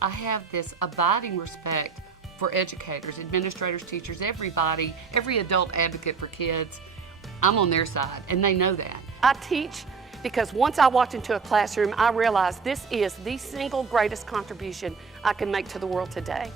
I have this abiding respect for educators, administrators, teachers, everybody, every adult advocate for kids. I'm on their side, and they know that. I teach because once I walked into a classroom, I realized this is the single greatest contribution I can make to the world today.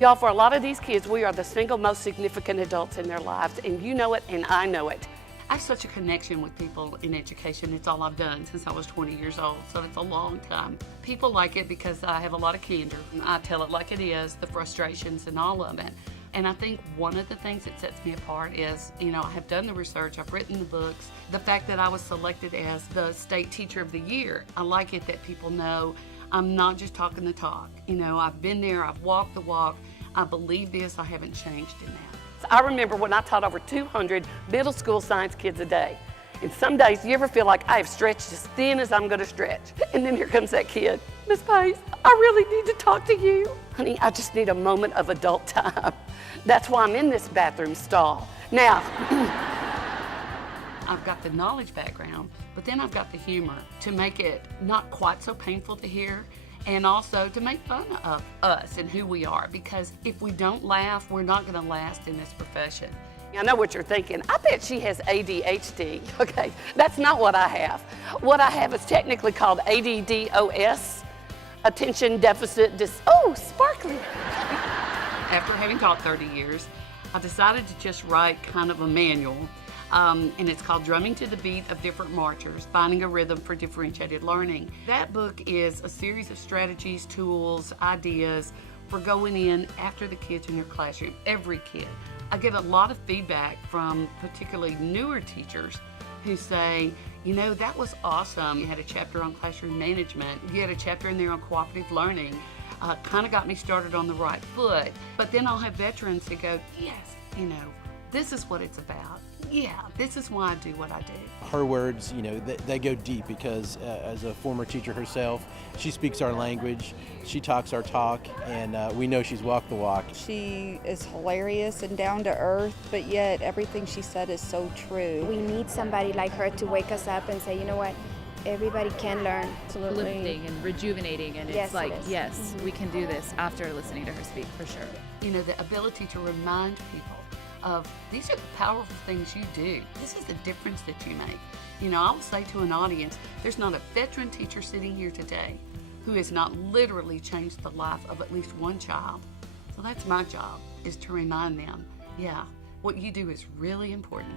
Y'all, for a lot of these kids, we are the single most significant adults in their lives, and you know it, and I know it. I have such a connection with people in education. It's all I've done since I was 20 years old, so it's a long time. People like it because I have a lot of candor. I tell it like it is, the frustrations and all of it. And I think one of the things that sets me apart is, I have done the research, I've written the books, the fact that I was selected as the State Teacher of the Year. I like it that people know I'm not just talking the talk. I've been there, I've walked the walk, I believe this, I haven't changed in that. I remember when I taught over 200 middle school science kids a day. And some days, you ever feel like I have stretched as thin as I'm going to stretch? And then here comes that kid. Miss Pace, I really need to talk to you. Honey, I just need a moment of adult time. That's why I'm in this bathroom stall. Now, I've got the knowledge background, but then I've got the humor to make it not quite so painful to hear, and also to make fun of us and who we are, because if we don't laugh, we're not going to last in this profession. I know what you're thinking. I bet she has ADHD. Okay, that's not what I have. What I have is technically called ADDOS, Attention Deficit Sparkly. After having taught 30 years, I decided to just write kind of a manual, and it's called Drumming to the Beat of Different Marchers, Finding a Rhythm for Differentiated Learning. That book is a series of strategies, tools, ideas for going in after the kids in your classroom, every kid. I get a lot of feedback from particularly newer teachers who say, that was awesome. You had a chapter on classroom management. You had a chapter in there on cooperative learning. Kind of got me started on the right foot. But then I'll have veterans who go, yes, this is what it's about. Yeah, this is why I do what I do. Her words, they go deep because as a former teacher herself, she speaks our language, she talks our talk, and we know she's walked the walk. She is hilarious and down to earth, but yet everything she said is so true. We need somebody like her to wake us up and say, you know what, everybody can learn. Absolutely. Lifting and rejuvenating, and Yes, it's like, it is. yes, we can do this after listening to her speak, for sure. The ability to remind people of these are the powerful things you do. This is the difference that you make. I will say to an audience, there's not a veteran teacher sitting here today who has not literally changed the life of at least one child. So that's my job, is to remind them, yeah, what you do is really important.